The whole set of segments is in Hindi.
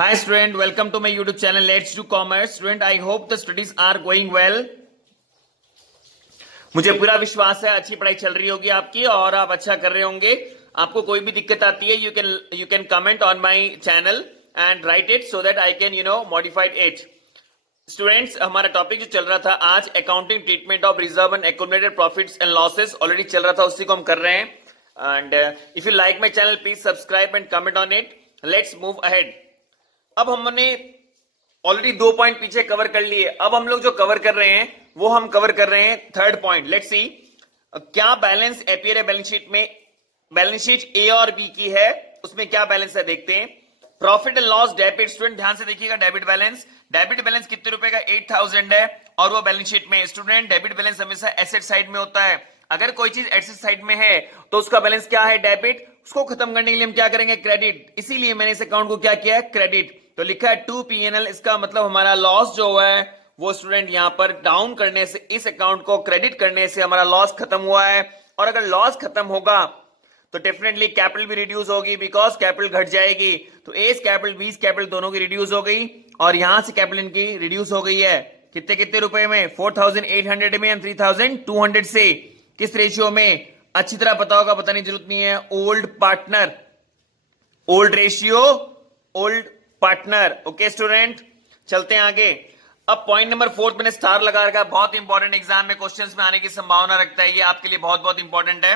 Hi student, welcome to my YouTube channel Let's Do Commerce. Student, I hope the studies are going well. मुझे पूरा विश्वास है अच्छी पढ़ाई चल रही होगी आपकी और आप अच्छा कर रहे होंगे. आपको कोई भी दिक्कत आती है you can comment on my channel and write it so that I can modify it. Students, हमारा टॉपिक जो चल रहा था आज accounting treatment of reserve and accumulated profits and losses already चल रहा था, उसी को हम कर रहे हैं. And if you like my channel please subscribe and comment on it. Let's move ahead. अब हमने ऑलरेडी 2 पॉइंट पीछे कवर कर लिए. अब हम लोग जो कवर कर रहे हैं वो हम कवर कर रहे हैं थर्ड पॉइंट. लेट्स सी क्या बैलेंस अपीयर है बैलेंस शीट में. बैलेंस शीट ए और बी की है, उसमें क्या बैलेंस है देखते हैं. Profit and loss debit. Student ध्यान से देखिएगा, डेबिट बैलेंस कितने रुपए का 8000 है और वो बैलेंस शीट में. स्टूडेंट डेबिट बैलेंस हमेशा एसेट साइड में होता है. अगर कोई चीज एसेट साइड में है तो उसका बैलेंस क्या है, डेबिट. उसको खत्म करने के लिए हम क्या करेंगे, क्रेडिट. इसीलिए मैंने इस अकाउंट को क्या किया है, क्रेडिट. तो लिखा है 2 PNL. इसका मतलब हमारा लॉस जो है वो स्टूडेंट यहां पर डाउन करने से, इस अकाउंट को क्रेडिट करने से हमारा लॉस खत्म हुआ है. और अगर लॉस खत्म होगा तो डेफिनेटली कैपिटल भी रिड्यूस होगी, बिकॉज कैपिटल घट जाएगी. तो एस कैपिटल बीस कैपिटल दोनों की रिड्यूस हो गई और यहां से कैपिटल इनकी रिड्यूस हो गई है. कितने कितने रुपए में, 4800 में एंड 3200 से. किस रेशियो में, अच्छी तरह पता होगा, बताने की जरूरत नहीं है. Old partner, old ratio, old partner. Okay student, चलते हैं आगे. अब पॉइंट नंबर 4 मैंने स्टार लगा रखा है. बहुत इंपॉर्टेंट, एग्जाम में क्वेश्चंस में आने की संभावना रखता है. ये आपके लिए बहुत बहुत इंपॉर्टेंट है.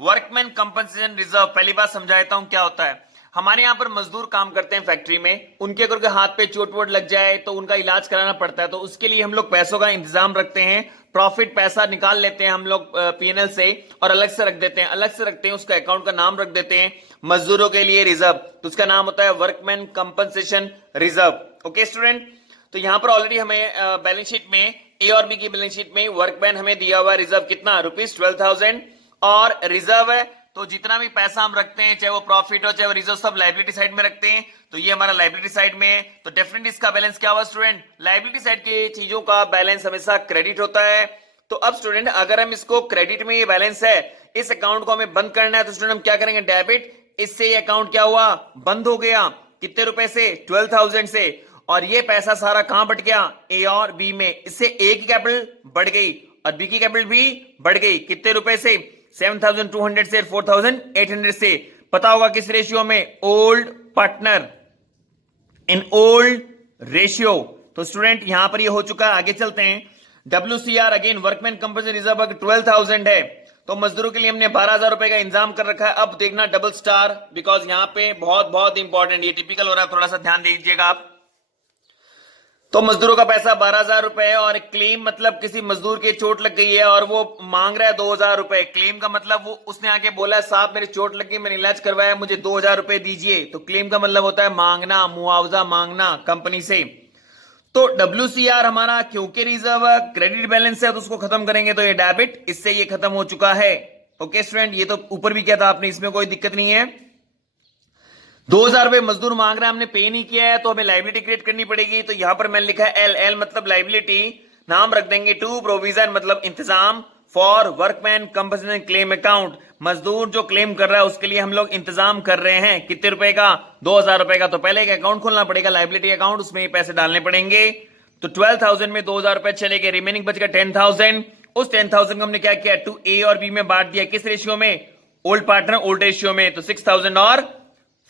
Workman compensation reserve. पहली बात समझा देता हूं क्या होता है. हमारे यहां पर मजदूर काम करते हैं फैक्ट्री में, उनके अगर हाथ पे चोट वोट लग जाए तो उनका इलाज कराना पड़ता है. तो उसके लिए हम लोग पैसों का इंतजाम रखते हैं. प्रॉफिट पैसा निकाल लेते हैं हम लोग पीएनएल से और अलग से रख देते हैं. अलग से रखते हैं, उसका अकाउंट का नाम रख देते हैं मजदूरों के लिए रिजर्व. तो उसका नाम होता है workman compensation reserve. Okay student, तो यहां पर ऑलरेडी हमें बैलेंस शीट में ए और बी की बैलेंस शीट में वर्कमैन हमें दिया हुआ रिजर्व कितना, ₹12,000. और रिजर्व है तो जितना भी पैसा हम रखते हैं, चाहे वो प्रॉफिट हो चाहे वो रिजर्व, सब लायबिलिटी साइड में रखते हैं. तो ये हमारा लायबिलिटी साइड में है. तो डेफिनेटली इसका बैलेंस क्या हुआ स्टूडेंट, लायबिलिटी साइड की चीजों का बैलेंस हमेशा क्रेडिट होता है. तो अब स्टूडेंट अगर हम इसको क्रेडिट में ये बैलेंस है, इस अकाउंट को हमें बंद करना है, तो स्टूडेंट हम क्या करेंगे, डेबिट. इससे ये अकाउंट क्या हुआ, बंद हो गया. कितने रुपए से, 12,000 से. और ये पैसा सारा कहां बट गया, ए और बी में. इससे ए की कैपिटल बढ़ गई और बी की कैपिटल भी बढ़ गई. कितने रुपए से, 7,200 से 4,800 से. पता होगा किस रेशियो में, old partner, in old ratio. तो स्टूडेंट यहां पर ये हो चुका है. आगे चलते हैं. WCR again workman compensation reserve 12,000 है, तो मजदूरों के लिए हमने 12,000 रुपए का इंतजाम कर रखा है. अब देखना डबल स्टार, बिकॉज यहां पे बहुत बहुत इंपॉर्टेंट, ये टिपिकल हो रहा है, थोड़ा सा ध्यान दीजिएगा आप. तो मजदूरों का पैसा 12,000 रुपए है और क्लेम मतलब किसी मजदूर के चोट लग गई है और वो मांग रहा है 2,000 रुपए. क्लेम का मतलब वो उसने आके बोला, साहब मेरी चोट लग गई, मैंने इलाज करवाया, मुझे 2,000 रुपए दीजिए. तो क्लेम का मतलब होता है मांगना, मुआवजा मांगना कंपनी से. तो WCR हमारा क्योंकि रिजर्व क्रेडिट बैलेंस है तो उसको खत्म करेंगे, तो ये डेबिट, इससे ये खत्म हो चुका है. ओके स्टूडेंट, ये तो ऊपर भी किया था आपने, इसमें कोई दिक्कत नहीं है. 2,000 रुपए मजदूर मांग रहा है, हमने पे नहीं किया है, तो हमें लाइबिलिटी क्रिएट करनी पड़ेगी. तो यहां पर मैंने लिखा है एल मतलब लाइबिलिटी, नाम रख देंगे. टू प्रोविजन मतलब इंतजाम, for workman compensation claim account, मजदूर जो क्लेम कर रहा है उसके लिए हम लोग इंतजाम कर रहे हैं. कितने रुपए का, 2,000 रुपए का. तो पहले एक अकाउंट खोलना पड़ेगा, लाइबिलिटी अकाउंट, उसमें ये पैसे डालने पड़ेंगे. तो 12,000 में 2,000 रुपए चले गए, रिमेनिंग बच गया 10,000. उस 10,000 को हमने क्या किया, टू ए और बी में बांट दिया. किस रेशियो में, ओल्ड पार्टनर ओल्ड रेशियो में. तो 6,000 और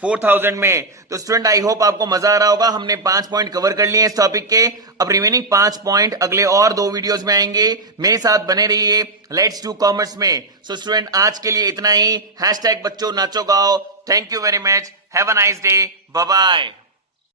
4,000 में. तो स्टूडेंट आई होप आपको मजा आ रहा होगा. हमने 5 पॉइंट कवर कर लिए इस टॉपिक के. अब रिमेनिंग 5 पॉइंट अगले और 2 वीडियोस में आएंगे. मेरे साथ बने रहिए लेट्स डू कॉमर्स में. सो स्टूडेंट आज के लिए इतना ही. #बच्चों नाचो गाओ. Thank you very much. Have a nice day. Bye bye.